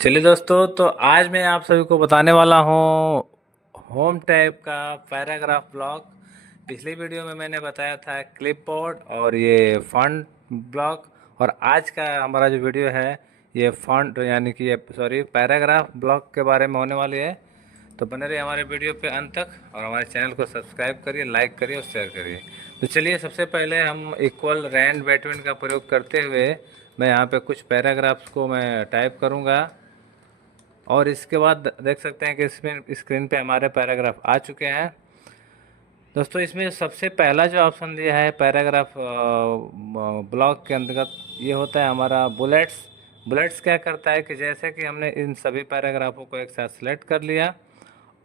चलिए दोस्तों, तो आज मैं आप सभी को बताने वाला हूँ होम टैब का पैराग्राफ ब्लॉक। पिछली वीडियो में मैंने बताया था क्लिपबोर्ड और ये फॉन्ट ब्लॉक। और आज का हमारा जो वीडियो है ये फॉन्ट यानी कि ये पैराग्राफ ब्लॉक के बारे में होने वाली है। तो बने रहिए हमारे वीडियो पे अंत तक और हमारे चैनल को सब्सक्राइब करिए, लाइक करिए और शेयर करिए। तो चलिए, सबसे पहले हम इक्वल रैंड बैटविन का प्रयोग करते हुए मैं यहाँ पे कुछ पैराग्राफ्स को मैं टाइप करूँगा। और इसके बाद देख सकते हैं कि स्क्रीन पे हमारे पैराग्राफ आ चुके हैं। दोस्तों, इसमें सबसे पहला जो ऑप्शन दिया है पैराग्राफ ब्लॉक के अंतर्गत, ये होता है हमारा बुलेट्स। बुलेट्स क्या करता है कि जैसे कि हमने इन सभी पैराग्राफों को एक साथ सेलेक्ट कर लिया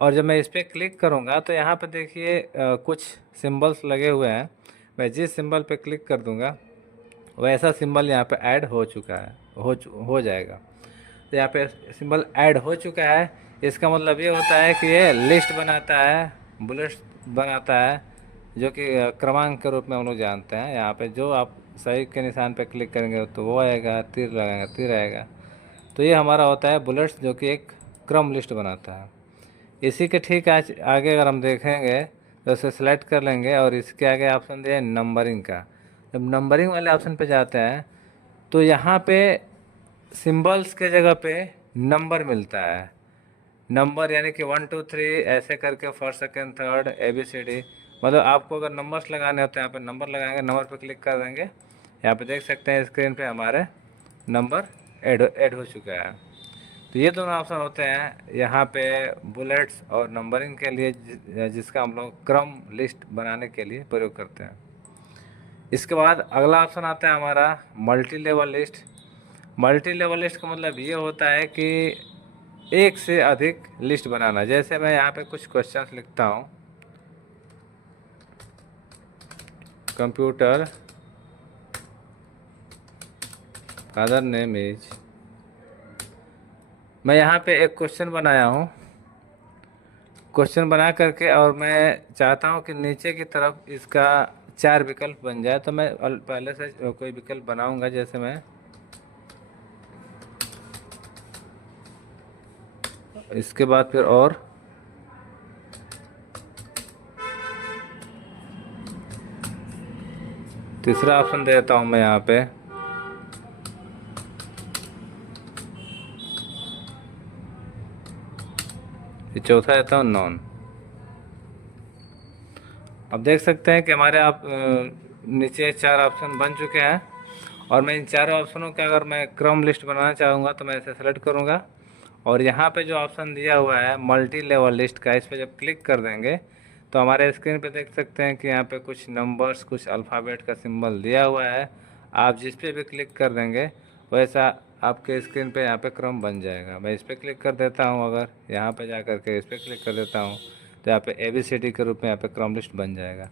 और जब मैं इस पर क्लिक करूँगा तो यहाँ पे देखिए कुछ सिंबल्स लगे हुए हैं। मैं जिस सिंबल पे क्लिक कर दूँगा वैसा सिंबल यहाँ पे ऐड हो चुका है, हो जाएगा। तो यहाँ पे सिंबल ऐड हो चुका है। इसका मतलब ये होता है कि ये लिस्ट बनाता है, बुलेट्स बनाता है, जो कि क्रमांक के रूप में हम लोग जानते हैं। यहाँ पे जो आप सही के निशान पे क्लिक करेंगे तो वो आएगा, तीर लगाएंगे तीर आएगा। तो ये हमारा होता है बुलेट्स, जो कि एक क्रम लिस्ट बनाता है। इसी के ठीक आज आगे अगर हम देखेंगे तो इसे सेलेक्ट कर लेंगे और इसके आगे ऑप्शन दिया है नंबरिंग का। जब नंबरिंग वाले ऑप्शन पे जाते हैं तो यहाँ पे सिंबल्स के जगह पे नंबर मिलता है। नंबर यानी कि 1 2 3 ऐसे करके फर्स्ट सेकंड थर्ड ABCD। मतलब आपको अगर नंबर्स लगाने होते हैं यहाँ पे नंबर लगाएंगे, नंबर पे क्लिक कर देंगे। यहाँ पे देख सकते हैं स्क्रीन पे हमारे नंबर ऐड हो चुका है। तो ये दोनों ऑप्शन होते हैं यहाँ पे बुलेट्स और नंबरिंग के लिए, जिसका हम लोग क्रम लिस्ट बनाने के लिए प्रयोग करते हैं। इसके बाद अगला ऑप्शन आता है हमारा multi level list. Multi level list का मतलब ये होता है कि एक से अधिक लिस्ट बनाना। जैसे मैं यहाँ पे कुछ क्वेश्चंस लिखता हूँ, कंप्यूटर फादर नेम इज, मैं यहाँ पे एक क्वेश्चन बनाया हूँ। क्वेश्चन बना करके और मैं चाहता हूँ कि नीचे की तरफ इसका 4 विकल्प बन जाए, तो मैं पहले से कोई विकल्प बनाऊंगा। जैसे मैं इसके बाद फिर और तीसरा ऑप्शन दे देता हूँ मैं यहाँ पे, चौथा देता हूँ नॉन। अब देख सकते हैं कि हमारे आप नीचे 4 ऑप्शन बन चुके हैं। और मैं इन चारों ऑप्शनों का अगर मैं क्रम लिस्ट बनाना चाहूँगा तो मैं इसे सेलेक्ट करूँगा और यहाँ पे जो ऑप्शन दिया हुआ है मल्टी लेवल लिस्ट का, इस पर जब क्लिक कर देंगे तो हमारे स्क्रीन पे देख सकते हैं कि यहाँ पे कुछ नंबर्स, कुछ अल्फ़ाबेट का सिंबल दिया हुआ है। आप जिस पे भी क्लिक कर देंगे वैसा आपके स्क्रीन पे यहाँ पे क्रम बन जाएगा। मैं इस पर क्लिक कर देता हूँ, अगर यहाँ पे जा कर के इस पर क्लिक कर देता हूँ तो यहाँ पे ABCD के रूप में यहाँ पे क्रम लिस्ट बन जाएगा।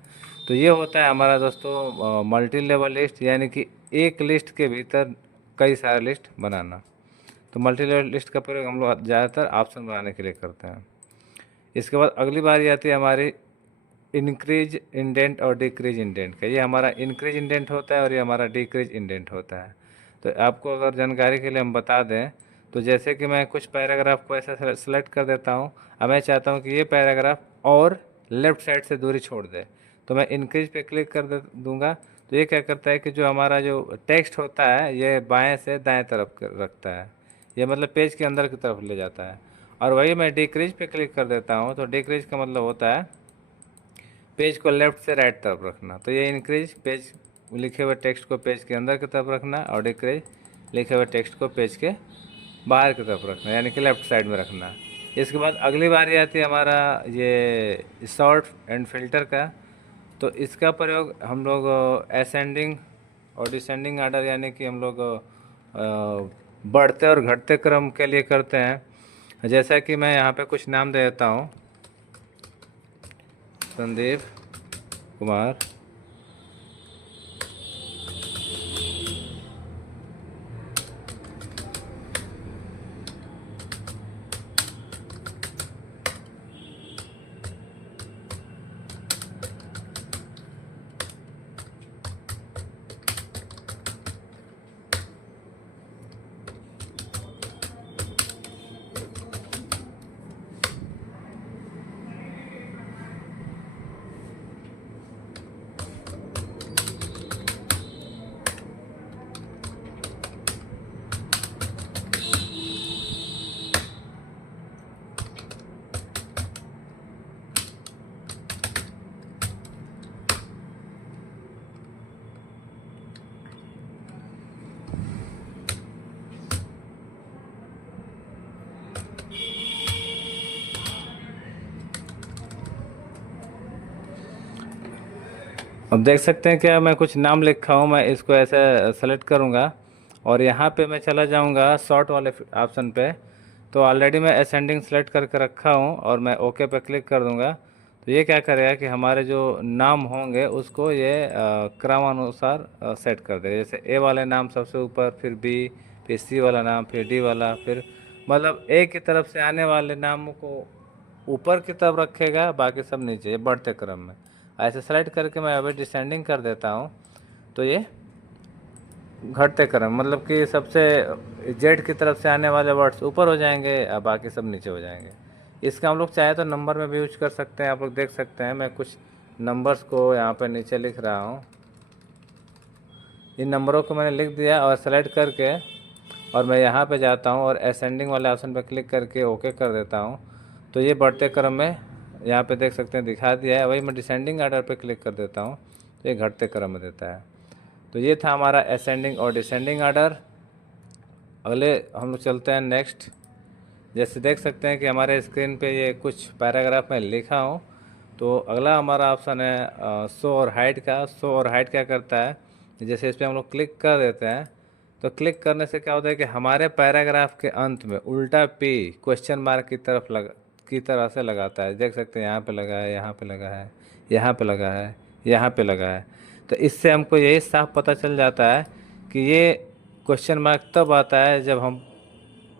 तो ये होता है हमारा दोस्तों मल्टी लेवल लिस्ट, यानी कि एक लिस्ट के भीतर कई सारे लिस्ट बनाना। तो मल्टी लेवल लिस्ट का प्रयोग हम लोग ज़्यादातर ऑप्शन बनाने के लिए करते हैं। इसके बाद अगली बारी आती है हमारी इंक्रीज इंडेंट और डिक्रीज इंडेंट का। ये हमारा इंक्रीज इंडेंट होता है और ये हमारा डिक्रीज इंडेंट होता है। तो आपको अगर जानकारी के लिए हम बता दें तो जैसे कि मैं कुछ पैराग्राफ को ऐसा सेलेक्ट कर देता हूँ, अब मैं चाहता हूँ कि ये पैराग्राफ और लेफ़्ट साइड से दूरी छोड़ दे, तो मैं इंक्रीज पे क्लिक कर दूँगा। तो ये क्या करता है कि जो हमारा जो टेक्स्ट होता है ये बाएँ से दाएँ तरफ रखता है, ये मतलब पेज के अंदर की तरफ ले जाता है। और वही मैं डिक्रीज पे क्लिक कर देता हूँ तो डिक्रीज का मतलब होता है पेज को लेफ़्ट से राइट तरफ रखना। तो ये इंक्रीज पेज लिखे हुए टेक्स्ट को पेज के अंदर की तरफ रखना और डिक्रीज लिखे हुए टेक्स्ट को पेज के बाहर की तरफ रखना, यानी कि लेफ़्ट साइड में रखना। इसके बाद अगली बारी आती है हमारा ये सॉर्ट एंड फिल्टर का। तो इसका प्रयोग हम लोग असेंडिंग और डिसेंडिंग आर्डर, यानी कि हम लोग बढ़ते और घटते क्रम के लिए करते हैं। जैसा कि मैं यहाँ पे कुछ नाम दे देता हूँ, संदीप कुमार, अब देख सकते हैं क्या मैं कुछ नाम लिखा हूँ, मैं इसको ऐसे सेलेक्ट करूँगा और यहाँ पे मैं चला जाऊँगा शॉर्ट वाले ऑप्शन पे। तो ऑलरेडी मैं असेंडिंग सेलेक्ट करके रखा हूँ और मैं ओके पे क्लिक कर दूँगा। तो ये क्या करेगा कि हमारे जो नाम होंगे उसको ये क्रमानुसार सेट कर देगा। जैसे ए वाले नाम सबसे ऊपर, फिर बी, फिर सी वाला नाम, फिर डी वाला, फिर मतलब ए की तरफ से आने वाले नामों को ऊपर की तरफ रखेगा, बाकी सब नीचे, ये बढ़ते क्रम में। ऐसे सेलेक्ट करके मैं अभी डिसेंडिंग कर देता हूँ तो ये घटते क्रम, मतलब कि सबसे जेड की तरफ से आने वाले वर्ड्स ऊपर हो जाएंगे और बाकी सब नीचे हो जाएंगे। इसका हम लोग चाहे तो नंबर में भी यूज कर सकते हैं। आप लोग देख सकते हैं मैं कुछ नंबर्स को यहाँ पे नीचे लिख रहा हूँ। इन नंबरों को मैंने लिख दिया और सेलेक्ट करके और मैं यहाँ पे जाता हूँ और असेंडिंग वाले ऑप्शन पर क्लिक करके ओके कर देता हूँ। तो ये बढ़ते क्रम में यहाँ पे देख सकते हैं दिखा दिया है। वही मैं डिसेंडिंग आर्डर पे क्लिक कर देता हूँ तो ये घटते क्रम में देता है। तो ये था हमारा असेंडिंग और डिसेंडिंग आर्डर। अगले हम लोग चलते हैं नेक्स्ट। जैसे देख सकते हैं कि हमारे स्क्रीन पे ये कुछ पैराग्राफ में लिखा हूँ। तो अगला हमारा ऑप्शन है शो और हाइड का। शो और हाइड क्या करता है, जैसे इस पर हम लोग क्लिक कर देते हैं तो क्लिक करने से क्या होता है कि हमारे पैराग्राफ के अंत में उल्टा पी क्वेश्चन मार्क की तरह से लगाता है। देख सकते हैं यहाँ पे लगा है, यहाँ पे लगा है, यहाँ पे लगा है, यहाँ पे लगा है। तो इससे हमको यही साफ पता चल जाता है कि ये क्वेश्चन मार्क तब आता है जब हम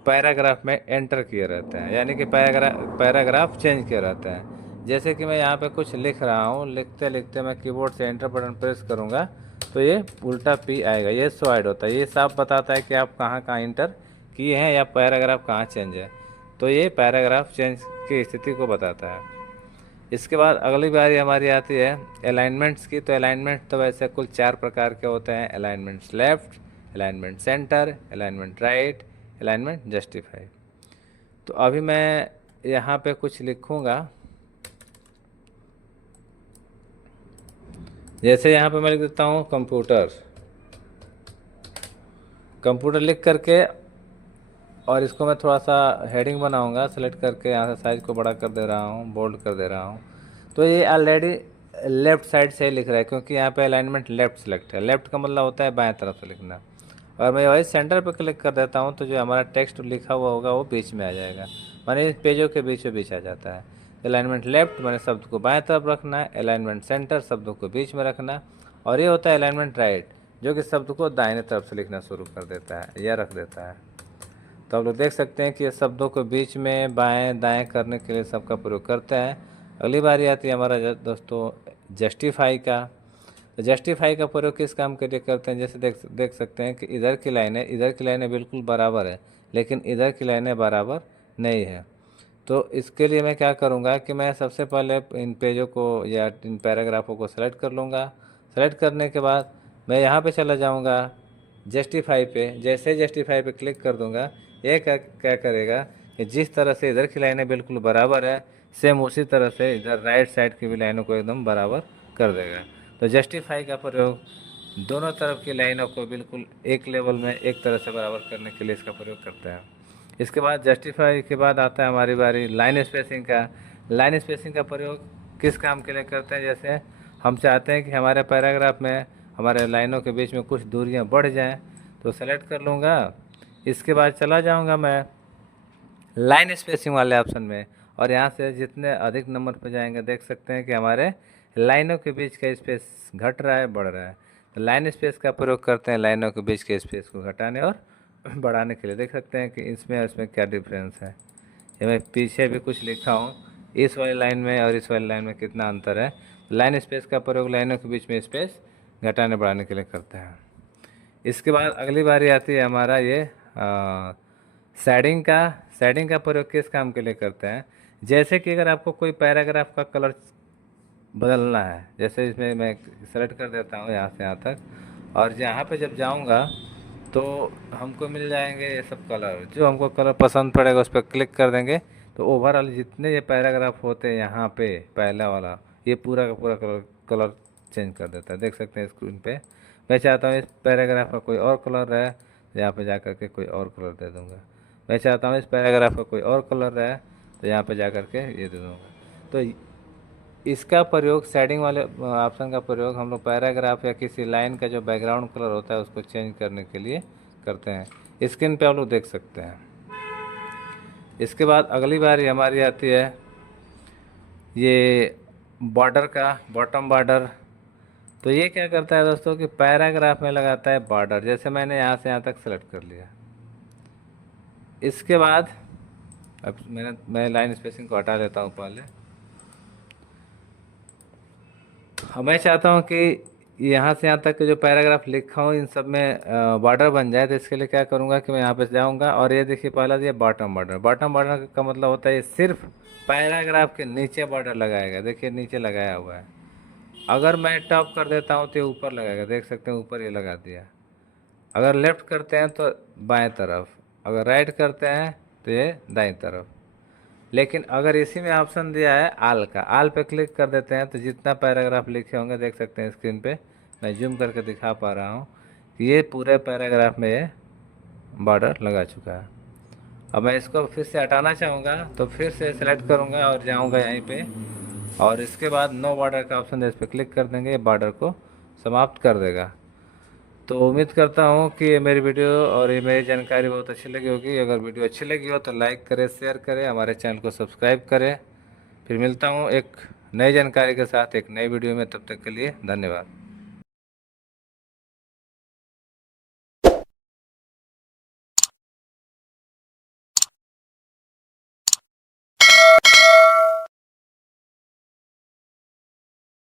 पैराग्राफ में एंटर किए रहते हैं, यानी कि पैराग्राफ चेंज किए रहते हैं। जैसे कि मैं यहाँ पे कुछ लिख रहा हूँ, लिखते लिखते मैं कीबोर्ड से एंटर बटन प्रेस करूँगा तो ये उल्टा पी आएगा, ये स्वाइड होता है। ये साफ बताता है कि आप कहाँ कहाँ इंटर किए हैं या पैराग्राफ कहाँ चेंज है। तो ये पैराग्राफ चेंज की स्थिति को बताता है। इसके बाद अगली बारी हमारी आती है अलाइनमेंट्स की। तो अलाइनमेंट तो वैसे कुल 4 प्रकार के होते हैं: alignments left, alignment centre, alignment right, alignment justify. तो अभी मैं यहाँ पे कुछ लिखूँगा। जैसे यहाँ पे मैं लिख देता हूँ कंप्यूटर, कंप्यूटर लिख करके और इसको मैं थोड़ा सा हेडिंग बनाऊंगा। सेलेक्ट करके यहाँ से साइज़ को बड़ा कर दे रहा हूँ, बोल्ड कर दे रहा हूँ। तो ये ऑलरेडी लेफ़्ट साइड से ही लिख रहा है क्योंकि यहाँ पे अलाइनमेंट लेफ़्ट सेलेक्ट है। लेफ़्ट का मतलब होता है बाएं तरफ से लिखना। और मैं वही सेंटर पे क्लिक कर देता हूँ तो जो हमारा टेक्स्ट लिखा हुआ होगा वो बीच में आ जाएगा, माने पेजों के बीचों बीच आ जाता है। अलाइनमेंट लेफ्ट माने शब्द को बाएं तरफ रखना है, अलाइनमेंट सेंटर शब्दों को बीच में रखना, और ये होता है अलाइनमेंट राइट जो कि शब्द को दाहिने तरफ से लिखना शुरू कर देता है या रख देता है। तो आप लोग देख सकते हैं कि ये शब्दों को बीच में बाएं दाएं करने के लिए सबका प्रयोग करते हैं। अगली बारी आती है हमारा दोस्तों जस्टिफाई का। तो जस्टिफाई का प्रयोग किस काम के लिए करते हैं, जैसे देख सकते हैं कि इधर की लाइनें बिल्कुल बराबर है लेकिन इधर की लाइनें बराबर नहीं है। तो इसके लिए मैं क्या करूँगा कि मैं सबसे पहले इन पेजों को या इन पैराग्राफों को सेलेक्ट कर लूँगा। सेलेक्ट करने के बाद मैं यहाँ पे चला जाऊँगा जस्टिफाई पे। जैसे ही जस्टिफाई पे क्लिक कर दूँगा ये क्या करेगा कि जिस तरह से इधर की लाइनें बिल्कुल बराबर है, सेम उसी तरह से इधर राइट साइड की भी लाइनों को एकदम बराबर कर देगा। तो जस्टिफाई का प्रयोग दोनों तरफ की लाइनों को बिल्कुल एक लेवल में एक तरह से बराबर करने के लिए इसका प्रयोग करता है। इसके बाद जस्टिफाई के बाद आता है हमारी बारी लाइन स्पेसिंग का। लाइन स्पेसिंग का प्रयोग किस काम के लिए करते हैं, जैसे हम चाहते हैं कि हमारे पैराग्राफ में हमारे लाइनों के बीच में कुछ दूरियां बढ़ जाएं तो सेलेक्ट कर लूँगा। इसके बाद चला जाऊँगा मैं लाइन स्पेसिंग वाले ऑप्शन में और यहाँ से जितने अधिक नंबर पर जाएंगे देख सकते हैं कि हमारे लाइनों के बीच का स्पेस घट रहा है, बढ़ रहा है। तो लाइन स्पेस का प्रयोग करते हैं लाइनों के बीच के स्पेस को घटाने और बढ़ाने के लिए। देख सकते हैं कि इसमें और इसमें क्या डिफरेंस है। ये मैं पीछे भी कुछ लिखा हूँ, इस वाली लाइन में और इस वाली लाइन में कितना अंतर है। लाइन स्पेस का प्रयोग लाइनों के बीच में स्पेस घटाने बढ़ाने के लिए करते हैं। इसके बाद अगली बारी आती है हमारा ये शेडिंग का। शेडिंग का प्रयोग किस काम के लिए करते हैं, जैसे कि अगर आपको कोई पैराग्राफ का कलर बदलना है, जैसे इसमें मैं सेलेक्ट कर देता हूँ यहाँ से यहाँ तक, और यहाँ पे जब जाऊँगा तो हमको मिल जाएंगे ये सब कलर। जो हमको कलर पसंद पड़ेगा उस पर क्लिक कर देंगे तो ओवरऑल जितने ये पैराग्राफ होते हैं यहाँ पे पहला वाला ये पूरा का पूरा कलर कलर चेंज कर देता है। देख सकते हैं स्क्रीन पे। मैं चाहता हूँ इस पैराग्राफ का कोई और कलर रहे, यहाँ पे जा कर के कोई और कलर दे दूँगा। मैं चाहता हूँ इस पैराग्राफ का कोई और कलर रहे तो यहाँ पे जा कर के ये दे दूँगा। तो इसका प्रयोग शेडिंग वाले ऑप्शन का प्रयोग हम लोग पैराग्राफ या किसी लाइन का जो बैकग्राउंड कलर होता है उसको चेंज करने के लिए करते हैं। स्क्रीन पे आप लोग देख सकते हैं। इसके बाद अगली बारी हमारी आती है ये बॉर्डर का, बॉटम बॉर्डर। तो ये क्या करता है दोस्तों कि पैराग्राफ में लगाता है बॉर्डर। जैसे मैंने यहाँ से यहाँ तक सेलेक्ट कर लिया। इसके बाद अब मैं लाइन स्पेसिंग को हटा लेता हूँ पहले। अब मैं चाहता हूँ कि यहाँ से यहाँ तक के जो पैराग्राफ लिखा हूँ इन सब में बॉर्डर बन जाए। तो इसके लिए क्या करूँगा कि मैं यहाँ पे जाऊँगा और ये देखिए पहला दिया बॉटम बॉर्डर। बॉटम बॉर्डर का मतलब होता है ये सिर्फ पैराग्राफ के नीचे बॉर्डर लगाएगा। देखिए नीचे लगाया हुआ है। अगर मैं टॉप कर देता हूँ तो ये ऊपर लगाएगा, देख सकते हैं ऊपर ये लगा दिया। अगर लेफ़्ट करते हैं तो बाएं तरफ, अगर राइट करते हैं तो ये दाईं तरफ। लेकिन अगर इसी में ऑप्शन दिया है आल का, आल पे क्लिक कर देते हैं तो जितना पैराग्राफ लिखे होंगे देख सकते हैं स्क्रीन पे, मैं जूम करके दिखा पा रहा हूँ कि ये पूरे पैराग्राफ में ये बॉर्डर लगा चुका है। अब मैं इसको फिर से हटाना चाहूँगा तो फिर से सेलेक्ट करूँगा और जाऊँगा यहीं पे, और इसके बाद नो बॉर्डर का ऑप्शन है, इस पर क्लिक कर देंगे, बॉर्डर को समाप्त कर देगा। तो उम्मीद करता हूँ कि ये मेरी वीडियो और ये मेरी जानकारी बहुत अच्छी लगी होगी। अगर वीडियो अच्छी लगी हो तो लाइक करें, शेयर करें, हमारे चैनल को सब्सक्राइब करें। फिर मिलता हूँ एक नई जानकारी के साथ एक नई वीडियो में, तब तक के लिए धन्यवाद।